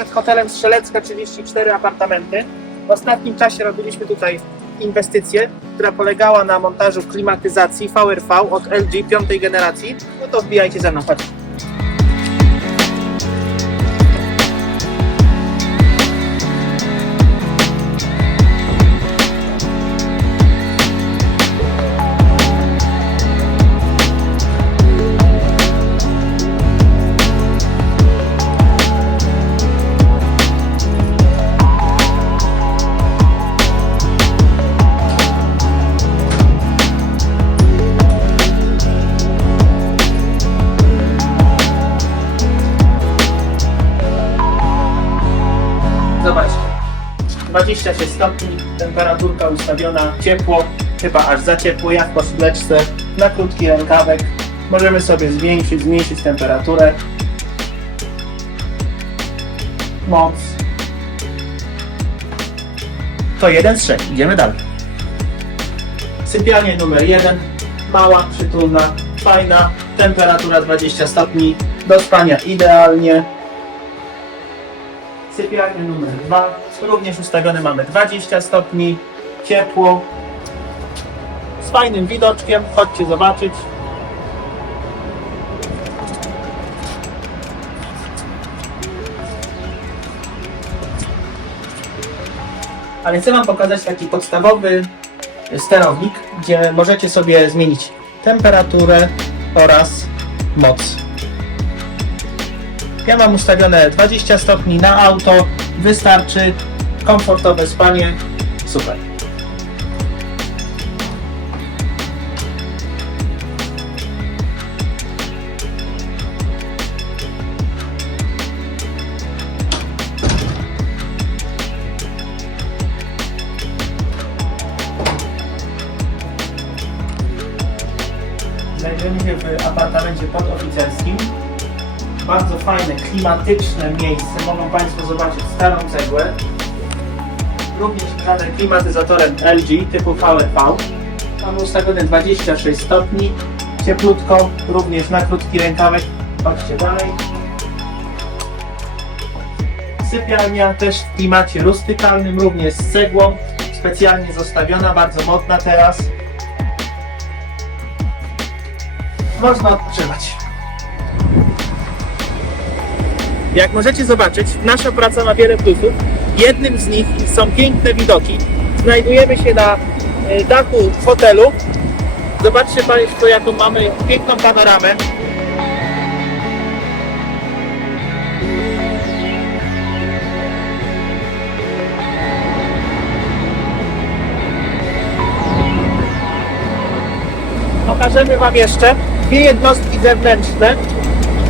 przed hotelem Strzelecka 34 apartamenty. W ostatnim czasie robiliśmy tutaj inwestycję, która polegała na montażu klimatyzacji VRV od LG piątej generacji. No to wbijajcie ze mną, chodź. 26 stopni, temperaturka ustawiona, ciepło, chyba aż za ciepło, jak po szkleczce, na krótki rękawek. Możemy sobie zwiększyć, zmniejszyć temperaturę. Moc. To jeden z trzech, idziemy dalej. Sypialnia numer jeden, mała, przytulna, fajna, temperatura 20 stopni, do spania idealnie. Sypialnia numer 2, również ustawione mamy 20 stopni, ciepło, z fajnym widoczkiem, chodźcie zobaczyć. Ale chcę Wam pokazać taki podstawowy sterownik, gdzie możecie sobie zmienić temperaturę oraz moc. Ja mam ustawione 20 stopni na auto, wystarczy, komfortowe spanie, super. Znajdujemy się w apartamencie podoficerskim bardzo fajne, klimatyczne miejsce. Mogą Państwo zobaczyć starą cegłę. Również grzane klimatyzatorem LG typu VRV. Mamy ustawione 26 stopni. Cieplutko, również na krótki rękawek. Patrzcie dalej. Sypialnia też w klimacie rustykalnym, również z cegłą. Specjalnie zostawiona, bardzo modna teraz. Można odpoczywać. Jak możecie zobaczyć, nasza praca ma wiele plusów. Jednym z nich są piękne widoki. Znajdujemy się na e, dachu hotelu. Zobaczcie Państwo, jaką mamy piękną panoramę. Pokażemy Wam jeszcze dwie jednostki zewnętrzne.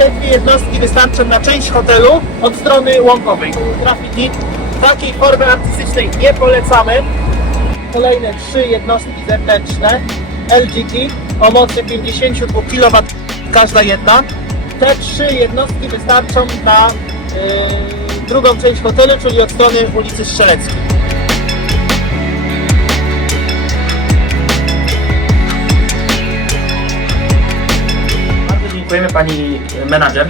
Te dwie jednostki wystarczą na część hotelu od strony łąkowej. Trafiki takiej formy artystycznej nie polecamy. Kolejne trzy jednostki zewnętrzne LGT o mocy 52 kW każda jedna. Te trzy jednostki wystarczą na yy, drugą część hotelu, czyli od strony ulicy Strzeleckiej. Dziękujemy pani menadżer,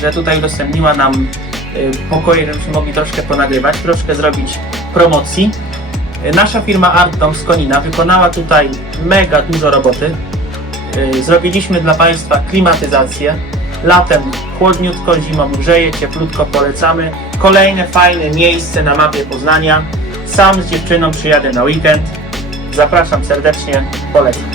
że tutaj udostępniła nam y, pokoje, żebyśmy mogli troszkę ponagrywać, troszkę zrobić promocji. Y, Nasza firma Artdom z Konina wykonała tutaj mega dużo roboty. Zrobiliśmy dla Państwa klimatyzację. Latem chłodniutko, zimą grzeje, cieplutko polecamy. Kolejne fajne miejsce na mapie Poznania. Sam z dziewczyną przyjadę na weekend. Zapraszam serdecznie, polecam.